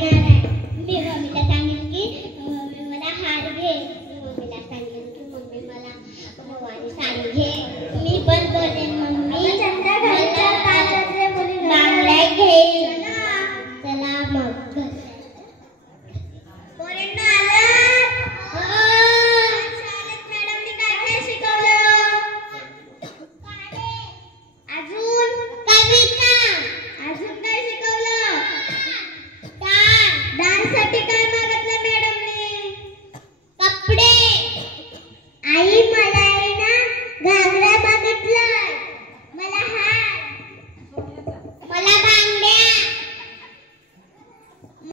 घेणार आहे. मी मम्मीला सांगेन की मम्मी मला हार घे. मी मम्मीला सांगेन की मम्मी मला नऊवारी साडी घे. मी पण बोलेन मम्मी बांगड्या घे. चला मग पोरांनो आलात? शाळेत मॅडमनी काय काय शिकवलं? अजून कविता. अजून काय शिकवलं? डान्स साठी